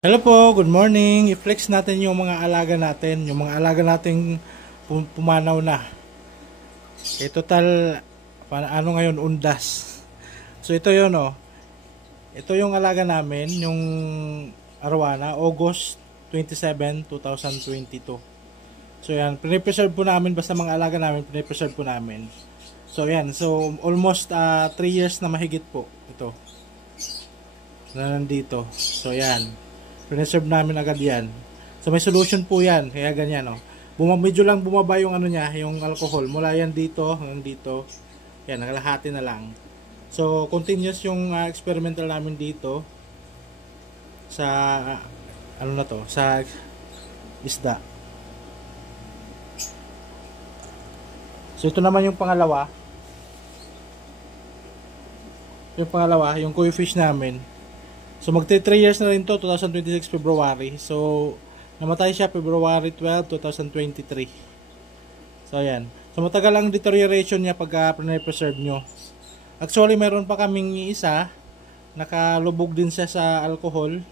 Hello po, good morning. I-flex natin yung mga alaga natin, yung mga alaga nating pumanaw na. Total, ano ngayon, undas. So ito yun oh. Ito yung alaga namin, yung arwana, August 27, 2022. So yan, pinipreserve po namin, basta mga alaga namin, pinipreserve po namin. So yan, so almost 3 years na mahigit po ito. Na nandito. So yan. Preserve namin agad yan. So may solution po yan. Kaya ganyan oh. Medyo lang bumaba yung ano niya, yung alcohol. Mula yan dito hanggang dito. Yan, nakalahati na lang. So continuous yung experimental namin dito sa ano na to, sa isda. So ito naman yung pangalawa. Yung pangalawa, yung koi fish namin. So magte 3 years na rin to, 2026 February. So namatay siya February 12, 2023. So ayan. So matagal ang deterioration niya pagka preserve nyo. Actually meron pa kaming isa, nakalubog din siya sa alcohol.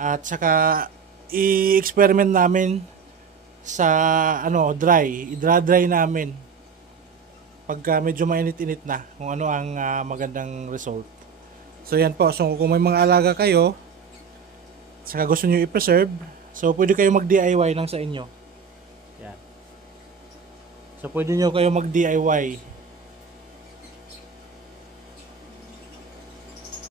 At saka i-experiment namin sa ano, i-dry namin. Pagka medyo mainit-init na kung ano ang magandang result. So yan po, so kung may mga alaga kayo, saka gusto nyo i-preserve, so pwede kayo mag-DIY lang sa inyo. Yan. So pwede nyo kayo mag-DIY.